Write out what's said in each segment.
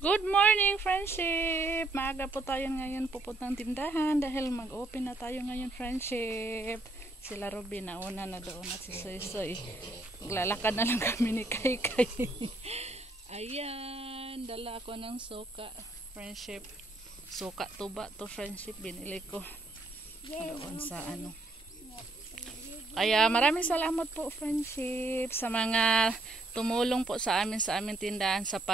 Good morning, friendship! Maaga po tayo ngayon pupuntang tindahan dahil mag-open na tayo ngayon, friendship. Sila Robin nauna na doon at si Soy Soy. Maglalakad na lang kami ni Kai Kai. Ayan, dala ako ng suka, friendship. Suka tuba to, friendship, binili ko doon sa ano. Kaya maraming salamat po, friendship, sa mga tumulong po sa aming tindahan sa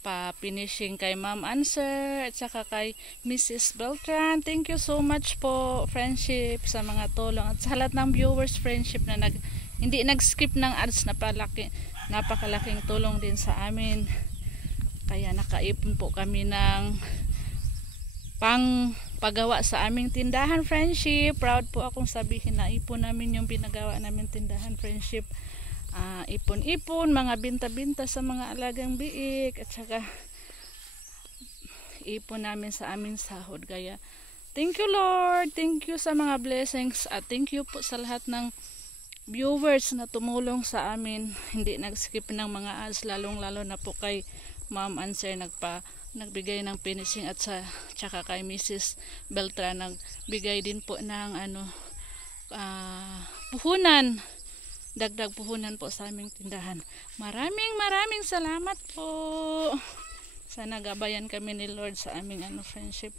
pa-finishing kay Ma'am Answer at saka kay Mrs. Beltran. Thank you so much po, friendship, sa mga tulong at sa lahat ng viewers, friendship, na hindi nag-skip ng ads. Napakalaking tulong din sa amin. Kaya nakaipon po kami ng pagawa sa aming tindahan, friendship. Proud po akong sabihin na ipon namin yung pinagawa namin tindahan, friendship. Ipon-ipon, mga binta-binta sa mga alagang biik, at saka ipon namin sa aming sahod. Kaya thank you, Lord, thank you sa mga blessings, at thank you po sa lahat ng viewers na tumulong sa amin, hindi nag-skip ng mga ads, lalong lalo na po kay Ma'am Answer nagbigay ng finishing, at saka kay Mrs. Beltran nagbigay din po ng puhunan, dagdag puhunan po sa aming tindahan. Maraming salamat po. Sana gabayan kami ni Lord sa aming friendship.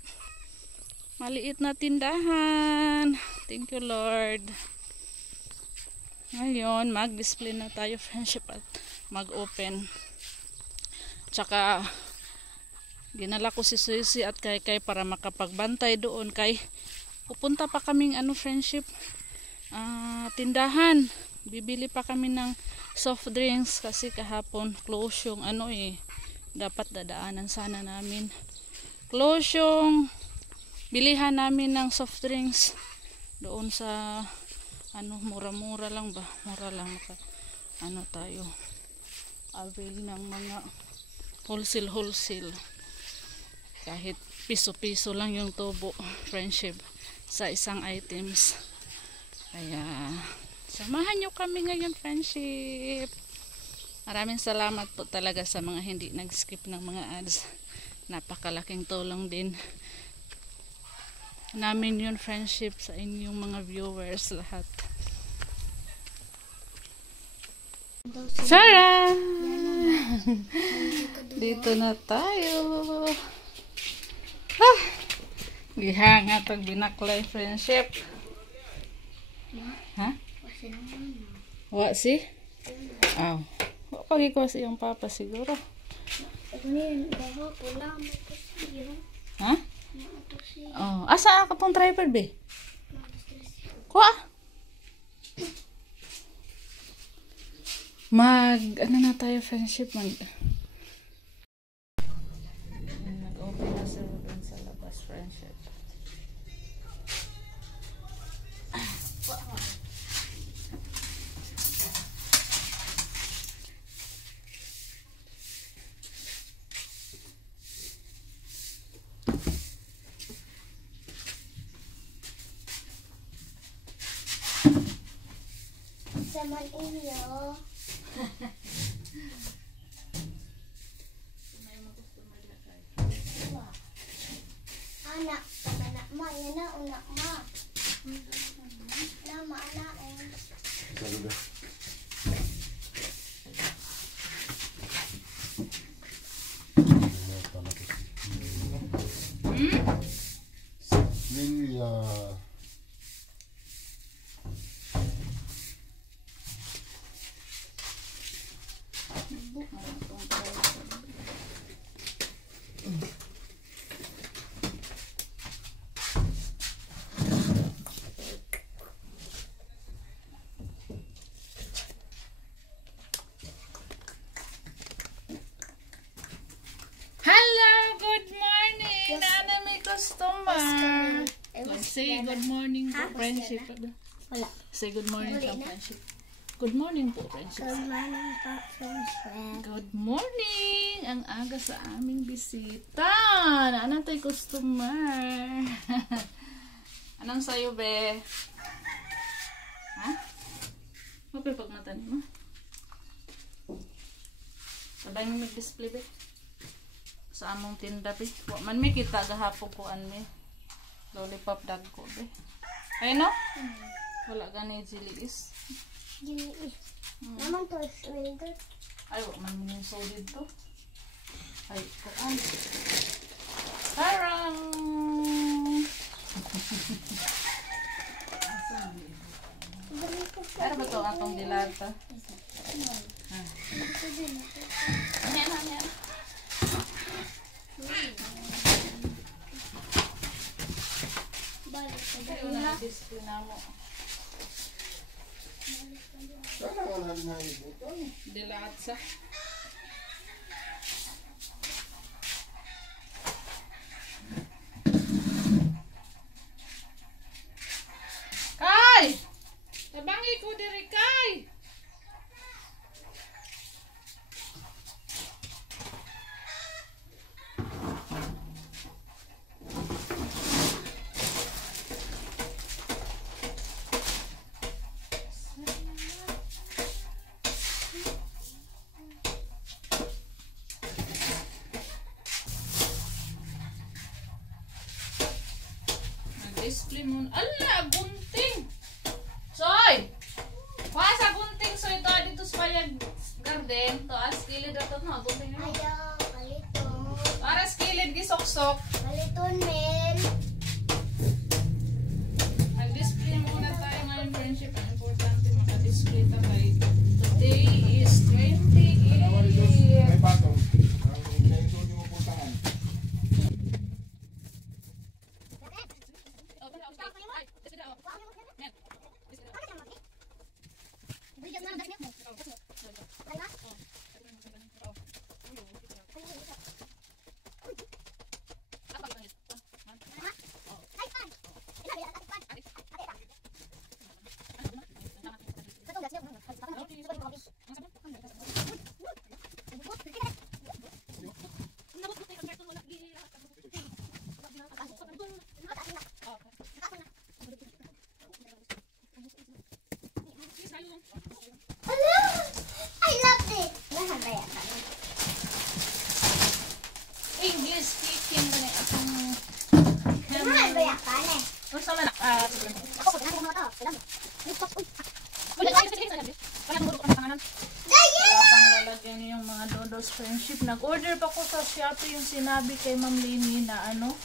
Maliit na tindahan. Thank you, Lord. Ngayon, mag-display na tayo, friendship, at mag-open. Tsaka ginala ko si Susi at Kai Kai para makapagbantay doon, kay pupunta pa kaming friendship, tindahan. Bibili pa kami ng soft drinks kasi kahapon close yung dapat dadaanan sana namin. Close yung bilihan namin ng soft drinks doon sa mura-mura lang ba? Mura lang tayo avail ng mga wholesale. Kahit piso-piso lang yung tubo, friendship, sa isang items. Kaya samahan nyo kami ngayon, friendship. Maraming salamat po talaga sa mga hindi nag-skip ng mga ads. Napakalaking tulong din namin yun, friendship, sa inyong mga viewers lahat. Sarah! Dito na tayo. Gihangat pag binaklay, friendship. Ha? Wa si? Aw. Wa pagi ko si yung papa siguro. Ha? Oh, asa ka pong driver be? Kuha. Na tayo, friendship, nag-open na sa doon sa labas, friendship. Saman inyo. Anak, anak ma, yan na, unak ma. Nama anak eh. Hello, good morning. Nana, may customer. Say good morning po, friendship. Wala. Say good morning po, friendship. Good morning po, friendship. Good morning po, friendship. Good morning. Ang aga sa aming bisita. Nana, tayo customer. Anong sayo, be? Ha? Mapil pag mata mo. Sabay mo mag-display, be. sa among tinda be. Wa man mi kita gahapon ko an mi. Lollipop dagko be. Ay no? Wala gani jilis. Gini eh. Naman to, winter. Ay wa man mo solid to. Ay kuan. Parang Pero ba ito atong dilata? Ayan, ayan. Pero na-display na mo. Dilata. Kay! Tabangi ko diri kay! Display mo. Ala, gunting! Soy! Sa gunting, soy. Ito, dito sa payag garden. Ito, skilid ito. No, gunting yun. Ayaw, kaliton. Para skilid, gisok-sok. Kaliton, men. Nag-display muna tayo ngayon, friendship. Ang importante, maka-display tayo. Today is 28. I love this. Nahan ba yan? English speaking ba na akong... Nahan ba yan? Kane. Ano sa manak? Ako, nahan mo to. Alam mo. Wala pang lalagyan yung mga Dodos friendship. Nag-order pa ko sa Shopee yung sinabi kay Ma'am Lini na ano,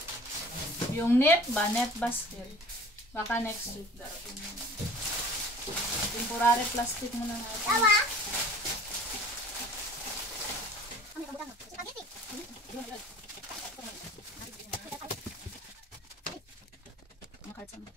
yung net basket. Baka next week darating mo. Temporary plastic mo na natin. Tawa? Mga cards mo.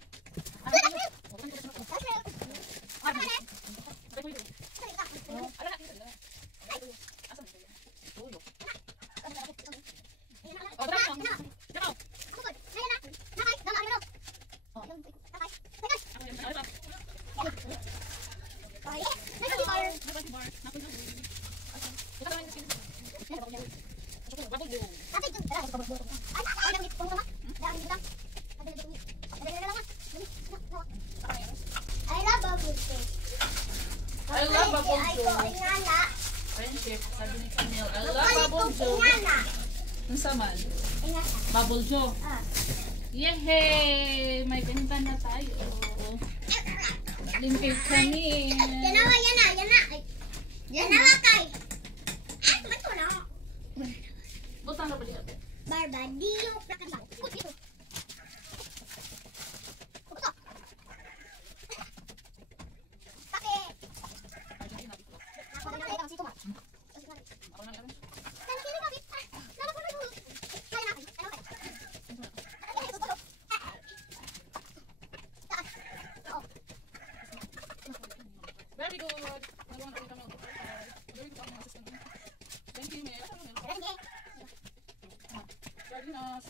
I love bubble tea. I love bubble Ay ko, joe. ingana. Friendship, sabi ni Camille. I love Ay ko, bubble joe. ingana. Ang saman? Ingana. Bubble joe. Ah. Yehey! May benta na tayo. Galing kay Camille. Yanawa, yana. Ay, yanawa kay. Ah, bato na. Butang na ba diya? Barbadillo. Dito. Very good. Nagawa na kami. Gawin ko ang mga assistant. Thank you, Mel. Very nice.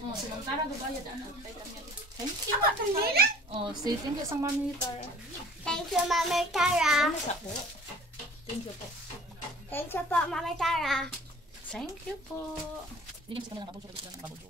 Oh, sinantara gabayad anak. Thank you. Oh, say thank you sa Mami Tara. Thank you, Mami Tara. Ano sa po? Thank you po. Thank you po, Mami Tara. Thank you po. Hindi kasi kami ng babulso, ng babulso.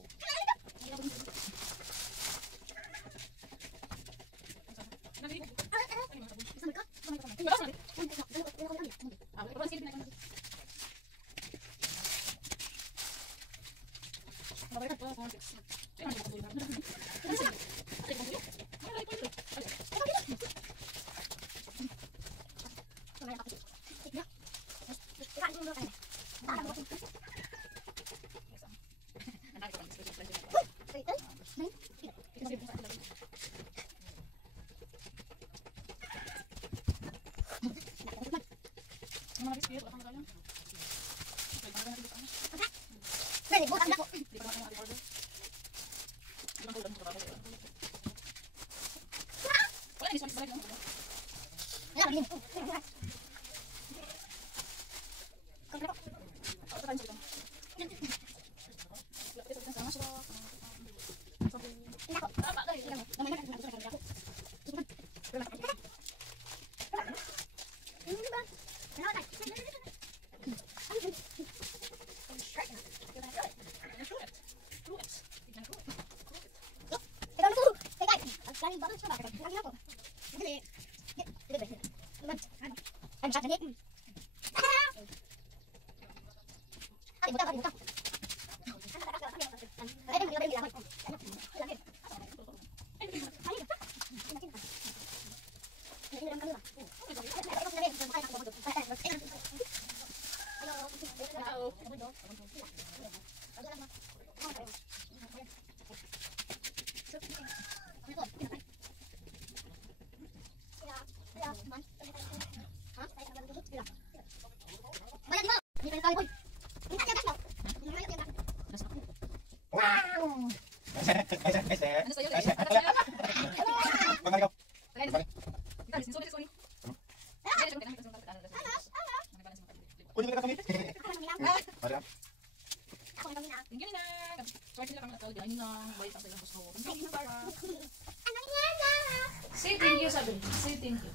Say thank you, sabi. Say thank you.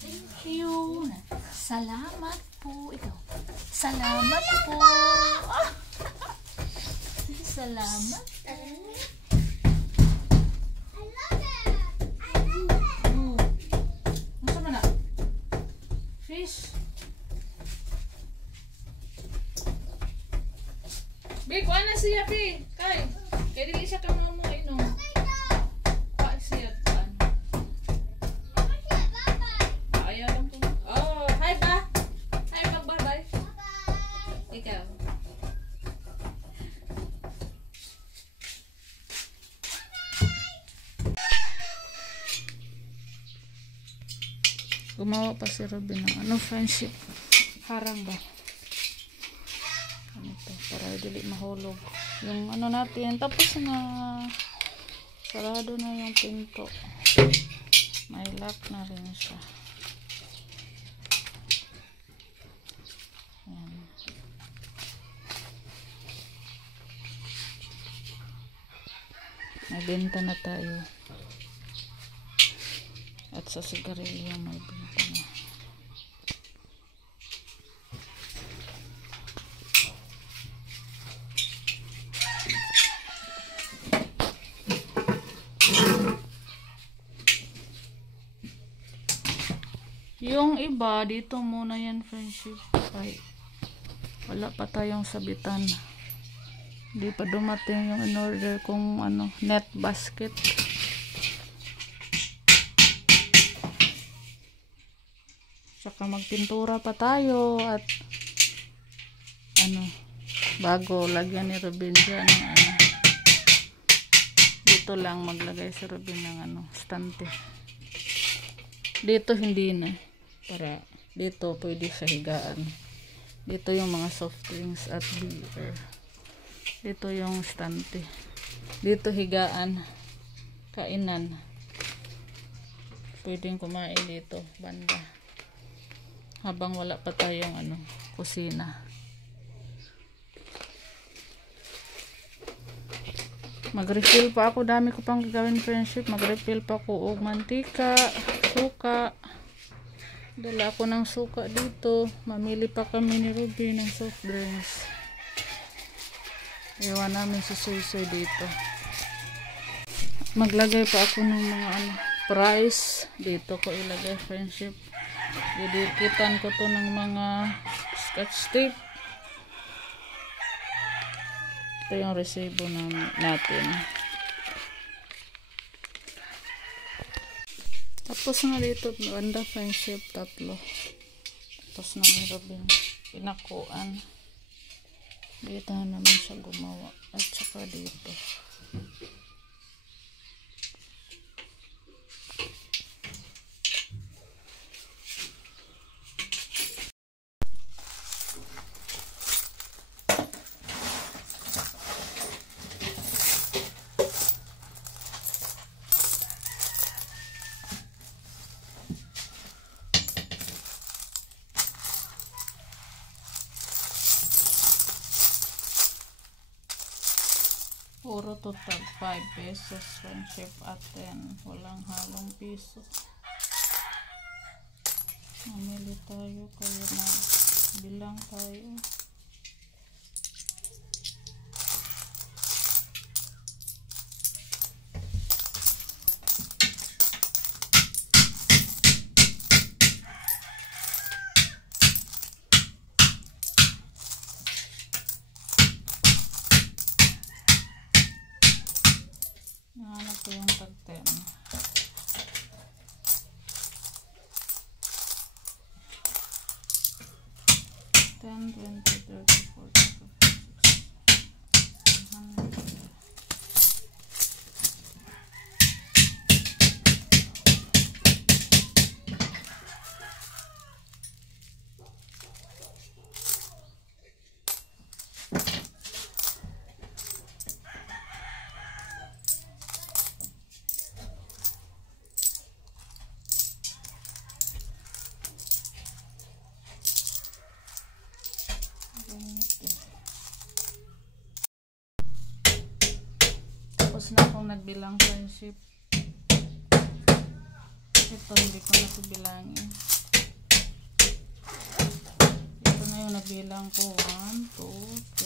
Thank you. Salamat po. Ikaw. Salamat po. Ah. Salamat. Masa mana? Fish. Big, kuha na siya, Pi. Kay. Kaya dili siya kang mo inom. Pa siya. Ayaw lang po. Oh, hi pa. Hi pa, bye-bye. Ikaw. Gumawa pa si Robin ng ano, friendship. Harang ba? Ano to? Para dili mahulog. Yung ano natin, tapos na sarado na yung pinto. May lock na rin siya. Ayan. May benta na tayo. At sa sigarilyo may benta na. Yung iba, dito muna yan, friendship. Ay, wala pa tayong sabitan. Hindi pa dumating yung in-order kong ano, net basket. Saka magpintura pa tayo at ano, Bago lagyan ni Ruben dyan ng ano. Dito lang maglagay si Ruben ng ano, stante. Dito hindi na. Para dito pwede sa higaan. Dito yung mga soft drinks at beer. Dito yung stante. Dito higaan. Kainan. Pwedeng kumain dito. Banda. Habang wala pa tayong ano, kusina. Mag-refill pa ako. Dami ko pang gagawin, friendship. Mag-refill pa ako og mantika, suka. Dala ako ng suka dito. Mamili pa kami ni Ruby ng soft drinks. Iwan namin si Suy dito. Maglagay pa ako ng mga ano, price. Dito ko ilagay, friendship. Didikitan ko to ng mga scotch tape. Ito yung resibo natin. Tapos nga dito, banda, friendship, 3. Tapos na ni Robin pinakuan. Dito na naman siya gumawa. At saka dito. Puro total 5 pesos, friendship, at 10. Walang halong piso. Mamili tayo kaya bilang tayo. Nahanap ko yung tag 10. 10, 20, 30, 40, 50, 100. Tapos na akong nagbilang, friendship. Ito hindi ko na ito bilangin. Ito na yung nabilang ko. 1, 2,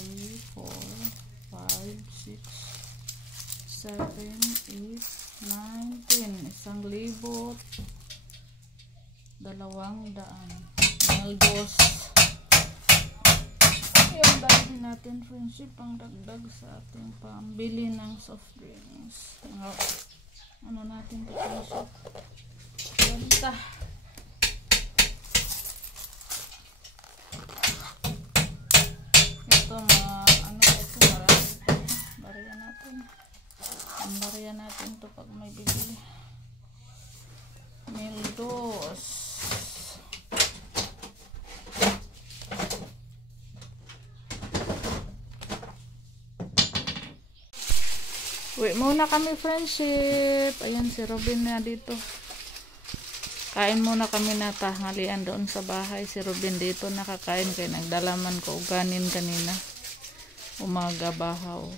3, 4, 5, 6, 7, 8, 9, 10. 1,000. 200. Maldos. Yung dahil natin, friendship, pang dagdag sa ating pambili ng soft drinks. Ano natin ito, friendship? Banta. Ito ano ito, marami. Barya natin. Ang barya natin to pag may bibili. Maldos. Uwi muna kami, friendship. Ayan si Robin na dito. Kain muna kami na tanghalian doon sa bahay. Si Robin dito nakakain kaya nagdalaman ko uganin kanina. Umaga bahaw.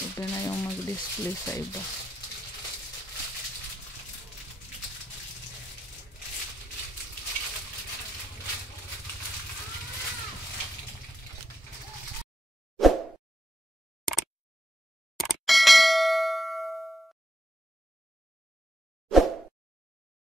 Iba na yung mag-display sa iba.